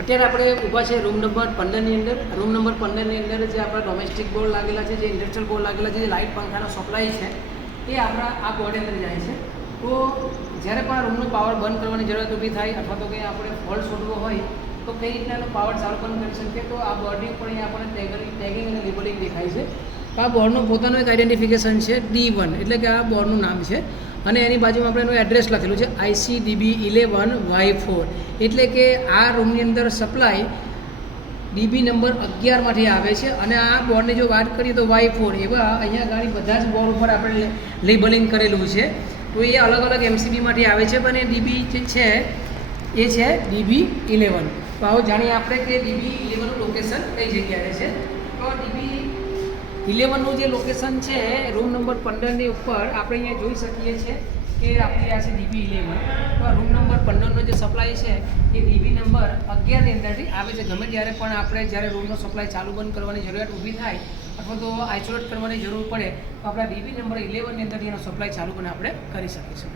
અત્યારે આપણે ઊભા છે રૂમ નંબર 15ની અંદર. રૂમ નંબર 15ની અંદર જે આપણા ડોમેસ્ટિક બોર્ડ લાગેલા છે, જે ઇન્ડસ્ટ્રીયલ બોર્ડ લાગેલા છે, જે લાઇટ પંખાનો સપ્લાય છે, એ આપણા આ બોર્ડની અંદર જાય છે. તો જ્યારે પણ આ રૂમનો પાવર બંધ કરવાની જરૂરત ઊભી થાય અથવા તો કંઈ આપણે ફોલ્ટ શોધવો હોય તો કઈ રીતના એનો પાવર ચાલુ પણ કરી શકીએ. તો આ બોર્ડની ઉપર અહીંયા આપણને ટેગિંગ અને લેબલિંગ દેખાય છે. આ બોર્ડનું પોતાનું એક આઈડેન્ટિફિકેશન છે D1, એટલે કે આ બોર્ડનું નામ છે. અને એની બાજુમાં આપણે એનું એડ્રેસ લખેલું છે ICDB11Y4, એટલે કે આ રૂમની અંદર સપ્લાય DB નંબર 11માંથી આવે છે. અને આ બોર્ડની જો વાત કરીએ તો Y4, એવા અહીંયા આગળ બધા જ બોર્ડ ઉપર આપણે લેબલિંગ કરેલું છે. તો એ અલગ અલગ MCBમાંથી આવે છે, પણ એ DB જે છે એ છે DB11. તો આવો જાણીએ આપણે કે DB11નું લોકેશન કઈ જગ્યાએ છે. તો DB11નું જે લોકેશન છે રૂમ નંબર 15ની ઉપર આપણે અહીંયા જોઈ શકીએ છીએ કે આપણી આ છે DB11. તો આ રૂમ નંબર 15નો જે સપ્લાય છે એ DB નંબર 11ની અંદરથી આવે છે. ગમે ત્યારે પણ આપણે જ્યારે રૂમનો સપ્લાય ચાલુ બંધ કરવાની જરૂરિયાત ઊભી થાય અથવા તો આઇસોલેટ કરવાની જરૂર પડે તો આપણે DB નંબર 11ની અંદરથી એનો સપ્લાય ચાલુ પણ આપણે કરી શકીશું.